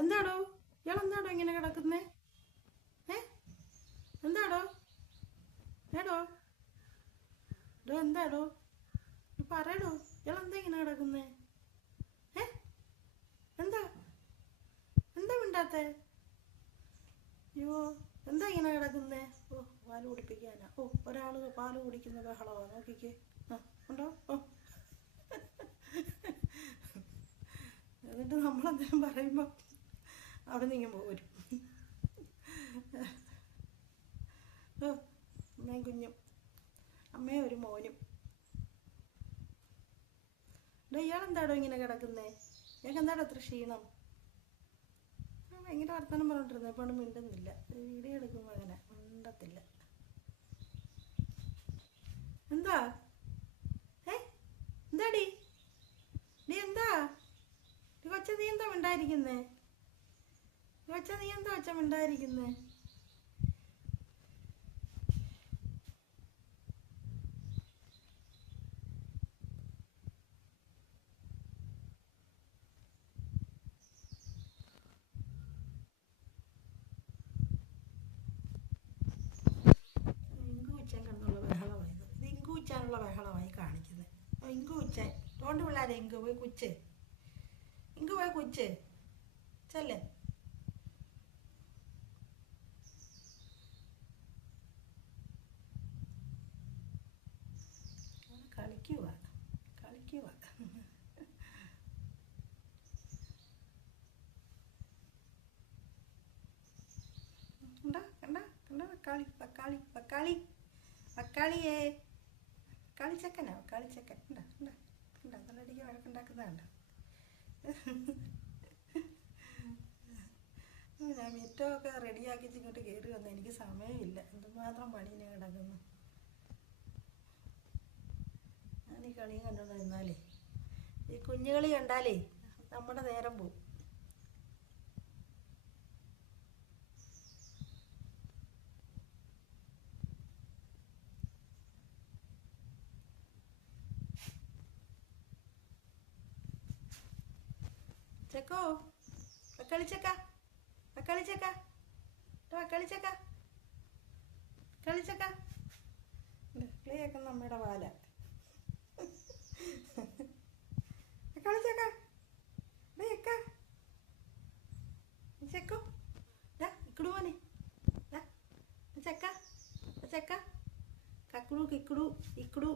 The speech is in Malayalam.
എന്താടോ ഇയാളെന്താടോ ഇങ്ങനെ കിടക്കുന്നേ? ഏ എന്താടോ? ഏടോ ഡോ എന്താടോ പറയടോ, ഇയാളെന്താ ഇങ്ങനെ കിടക്കുന്നേ? ഏ എന്താ എന്താ മിണ്ടാത്തേ? അയ്യോ, എന്താ ഇങ്ങനെ കിടക്കുന്നേ? ഓ, പാല് കുടിപ്പിക്കാനാ? ഓ, ഒരാൾ പാല് കുടിക്കുന്ന ബഹളമാ, നോക്കിക്കേ. ആ, ഉണ്ടോ? ഓ, എന്നിട്ട് നമ്മളെന്തെങ്കിലും പറയുമ്പോൾ അവിടെ നിന്ന് ഇങ്ങനെ പോരും. ഓ, അമ്മയും കുഞ്ഞും, അമ്മയും ഒരു മോനും. ഇയാളെന്താടോ ഇങ്ങനെ കിടക്കുന്നേ? ഞങ്ങൾക്ക് എന്താടോ അത്ര ക്ഷീണം? ഭയങ്കര വർത്തമാനം പറഞ്ഞിട്ടിരുന്നു, ഇപ്പോൾ അവിടെ മിണ്ടുന്നില്ല. വീഡിയോ എടുക്കുമ്പോൾ അങ്ങനെ മിണ്ടത്തില്ല. എന്താ? ഏ എന്താടി നീ എന്താ? കൊച്ച നീ എന്താ മിണ്ടായിരിക്കുന്നേ? കൊച്ച നീ എന്താ കൊച്ച മിണ്ടായിരിക്കുന്നേ? ഇങ്കുവച്ചാൻ കിടന്നുള്ള ബഹളമായി. ഇത് ഇങ്കുവച്ചാനുള്ള ബഹളമായി കാണിക്കുന്നത്. ഇങ്കുവച്ചാൻ തോണ്ട് പിള്ളേരെ ഇങ്കു പോയി കുച്ച്, ഇങ്കു പോയി കുച്ച് ചെല്ലേ. കളിക്കുക കളിക്കുക. കണ്ട കണ്ട കണ്ട പക്കാളി പക്കാളി പക്കാളി പക്കാളിയേ, കളിച്ചക്കനാ കളിച്ചക്കൻ. ഉണ്ടാ ഉണ്ടാ ഉണ്ടാ നല്ലടിക്ക് വഴക്കുണ്ടാക്കുന്ന കണ്ട. ഞാൻ മിറ്റമൊക്കെ റെഡിയാക്കിച്ച് ഇങ്ങോട്ട് കയറി വന്നു, എനിക്ക് സമയമില്ല. എന്തുമാത്രം പണീനെ കിടക്കുന്നു. ഞാൻ ഈ കളിയും കണ്ടോണ്ട് നിന്നാലേ, ഈ കുഞ്ഞുകളി കണ്ടാലേ നമ്മുടെ നേരം പോവും. ചെക്കോ, കളിച്ചക്ക കളിച്ചക്ക കളിച്ചക്ക കളിച്ചക്ക കളിയൊക്കെ നമ്മുടെ പാല. കളിച്ചക്ക ചെക്കോ ഇക്കടു മോനെ, ചെക്ക ചെക്ക കക്കുടു കിക്കുടു ഇക്കുടു